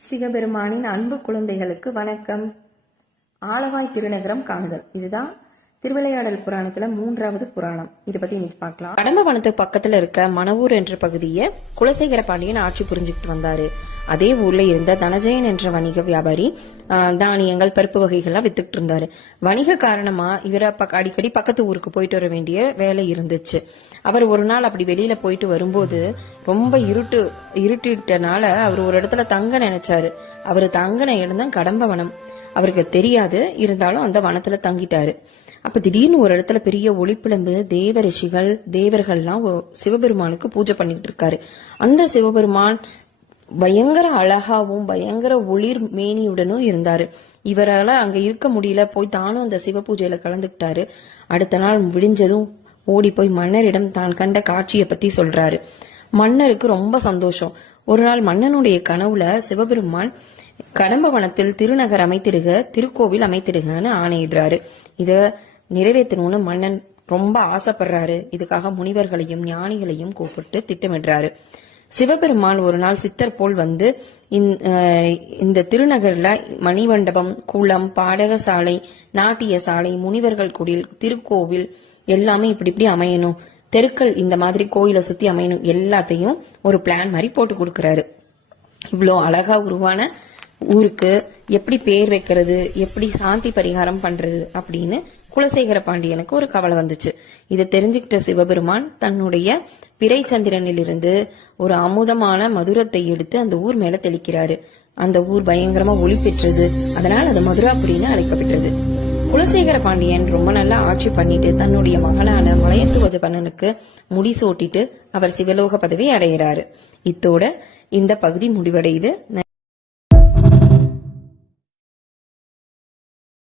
சிவபெருமானின் அன்பு குழந்தைகளுக்கு வணக்கம். ஆலவாய் திருநகரம் காணுதல். இதுதான் திருவிளையாடல் புராணத்துல 3வது புராணம். இதை பத்தி இன்னைக்கு பார்க்கலாம். கடம்பவனத்துக்கு பக்கத்துல இருக்க மணவூர் என்ற பகுதியை குலசேகர பாண்டியன் ஆட்சி புரிஞ்சுக்கிட்டு வந்தாரு. அதே ஊர்ல இருந்த தனஜயன் என்ற வணிக வியாபாரி தானியங்கள் பருப்பு வகைகள்லாம் வித்துக்கிட்டு இருந்தாரு. வணிக காரணமா இவர அடிக்கடி பக்கத்து ஊருக்கு போயிட்டு வர வேண்டிய வேலை இருந்துச்சு. அவர் ஒரு நாள் அப்படி வெளியில போயிட்டு வரும்போது ரொம்ப இருட்டிட்டனால அவர் ஒரு இடத்துல தங்க நினைச்சாரு. அவரு தங்கின இடம் தான் கடம்பவனம். அவருக்கு தெரியாது, இருந்தாலும் அந்த வனத்துல தங்கிட்டாரு. அப்ப திடீர்னு ஒரு இடத்துல பெரிய ஒளிப்பிளம்பு தேவ ரிஷிகள் தேவர்கள்லாம் சிவபெருமானுக்கு பூஜை பண்ணிட்டு இருக்காரு. அந்த சிவபெருமான் பயங்கர அழகாவும் பயங்கர ஒளிர் மேனியுடனும் இருந்தாரு. இவரால அங்க இருக்க முடியல, போய் தானும் அந்த சிவ பூஜையில கலந்துக்கிட்டாரு. அடுத்த நாள் விடிஞ்சதும் ஓடி போய் மன்னரிடம் தான் கண்ட காட்சியை பத்தி சொல்றாரு. மன்னருக்கு ரொம்ப சந்தோஷம். ஒரு நாள் மன்னனுடைய கனவுல சிவபெருமான் கடம்பவனத்தில் திருநகர் அமைத்திடுக, திருக்கோவில் அமைத்திடுகன்னு ஆணையிடுறாரு. இத நிறைவேற்றணும்னு மன்னன் ரொம்ப ஆசைப்படுறாரு. இதுக்காக முனிவர்களையும் ஞானிகளையும் கூப்பிட்டு திட்டமிடுறாரு. சிவபெருமான் ஒரு நாள் சித்தர் போல் வந்து இந்த திருநகர்ல மணிமண்டபம், குளம், பாடகசாலை, நாட்டிய சாலை, முனிவர்கள் குடில், திருக்கோவில் எல்லாமே இப்படி அமையணும், தெருக்கள் இந்த மாதிரி கோயிலை சுத்தி அமையணும், எல்லாத்தையும் ஒரு பிளான் மாதிரி போட்டு கொடுக்கறாரு. இவ்வளோ அழகா உருவான ஊருக்கு எப்படி பேர் வைக்கிறது, எப்படி சாந்தி பரிகாரம் பண்றது அப்படின்னு குலசேகர பாண்டியனுக்கு ஒரு கவலை வந்துச்சு. இதை தெரிஞ்சுக்கிட்ட சிவபெருமான் தன்னுடைய பிறை சந்திரனிலிருந்து ஒரு அமுதமான மதுரத்தை எடுத்து அந்த ஊர் மேல தெளிக்கிறாரு. அந்த ஊர் பயங்கரமா ஒளி பெற்றது. அதனால அது மதுராபுரின்னு அழைக்கப்பட்டது. குலசேகர பாண்டியன் ரொம்ப நல்லா ஆட்சி பண்ணிட்டு தன்னுடைய மகனான மலையத்துவஜ பண்ணனுக்கு முடிசூட்டிட்டு அவர் சிவலோக பதவி அடைகிறாரு. இத்தோட இந்த பகுதி முடிவடையுது.